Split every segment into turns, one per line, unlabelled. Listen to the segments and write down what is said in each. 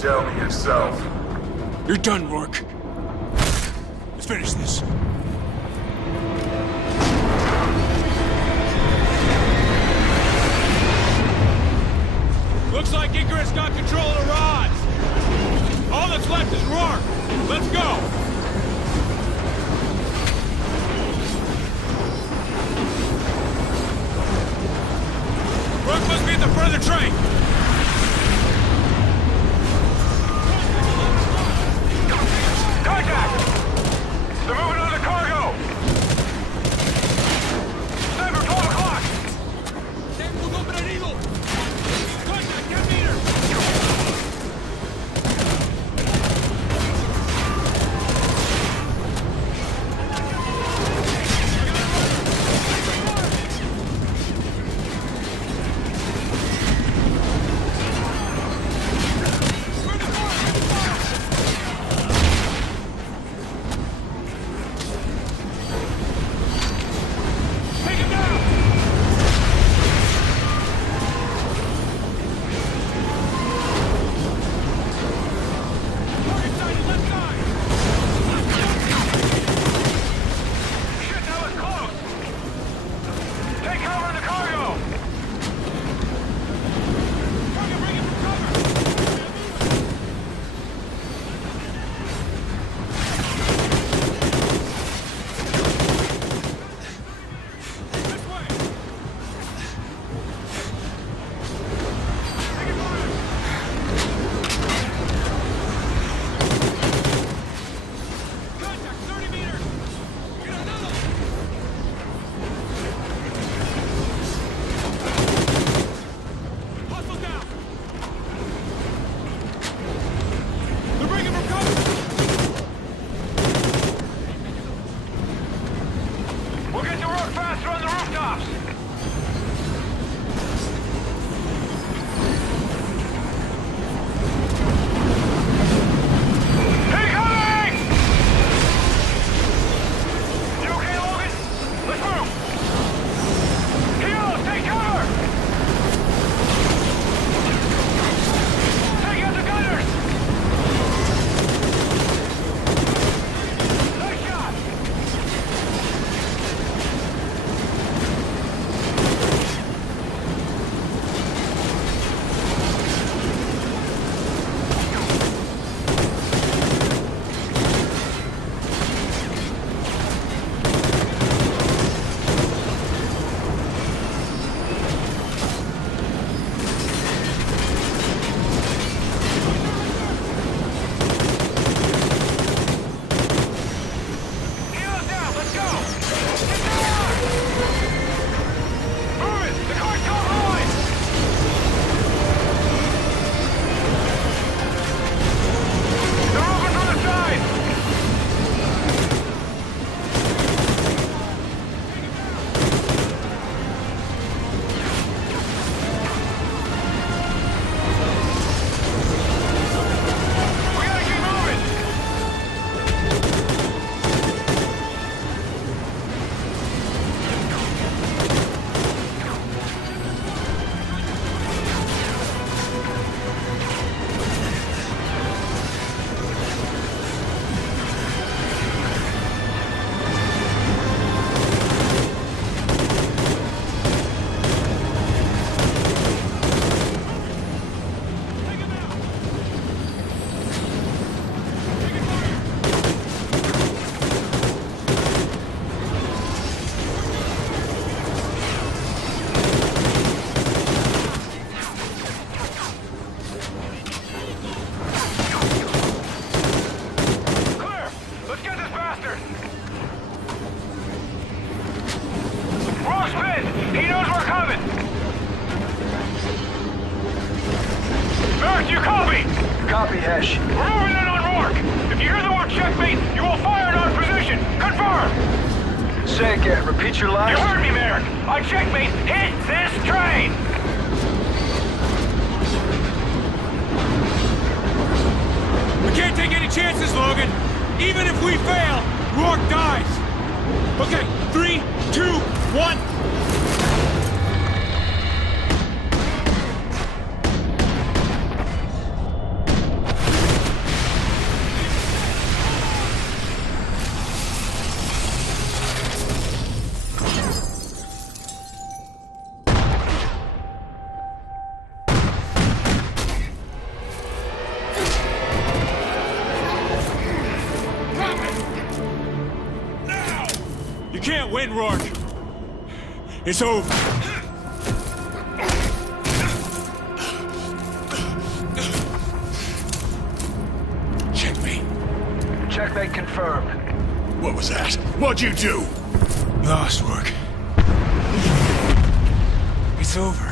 Tell me yourself.
You're done, Rourke. Let's finish this.
reach your.
You heard me, Merrick. My checkmate hit this train.
We can't take any chances, Logan. Even if we fail, Rourke dies. Okay, three, two, one. Can't win, Rourke. It's over. Checkmate.
Checkmate confirmed.
What was that? What'd you do?
Lost work. It's over.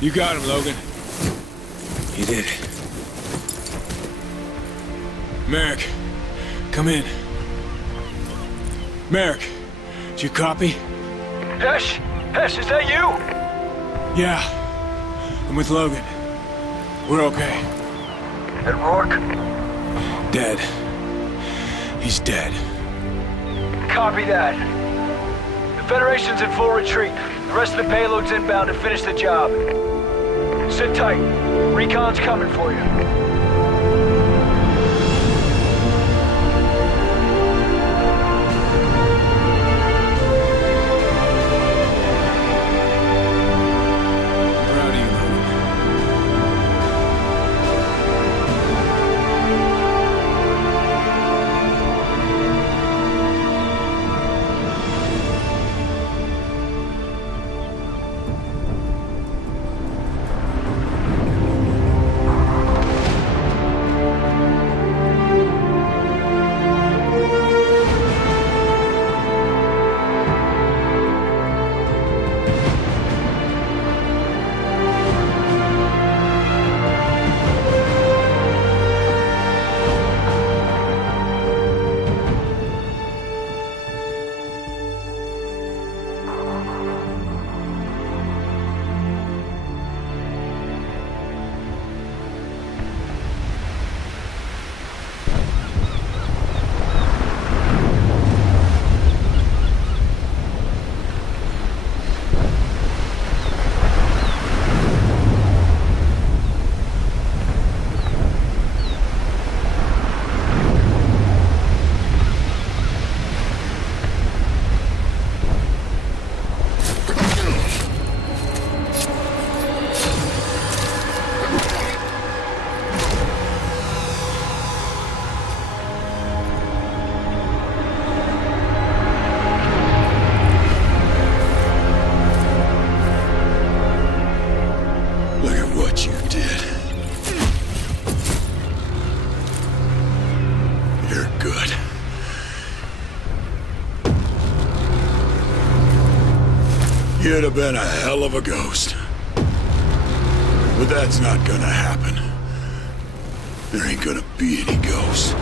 You got him, Logan. You did it. Merrick, come in. Merrick, do you copy?
Hesh? Hesh, is that you?
Yeah. I'm with Logan. We're okay.
And Rourke?
Dead. He's dead.
Copy that. The Federation's in full retreat. The rest of the payload's inbound to finish the job. Sit tight. Recon's coming for you.
You'd have been a hell of a ghost. But that's not gonna happen. There ain't gonna be any ghosts.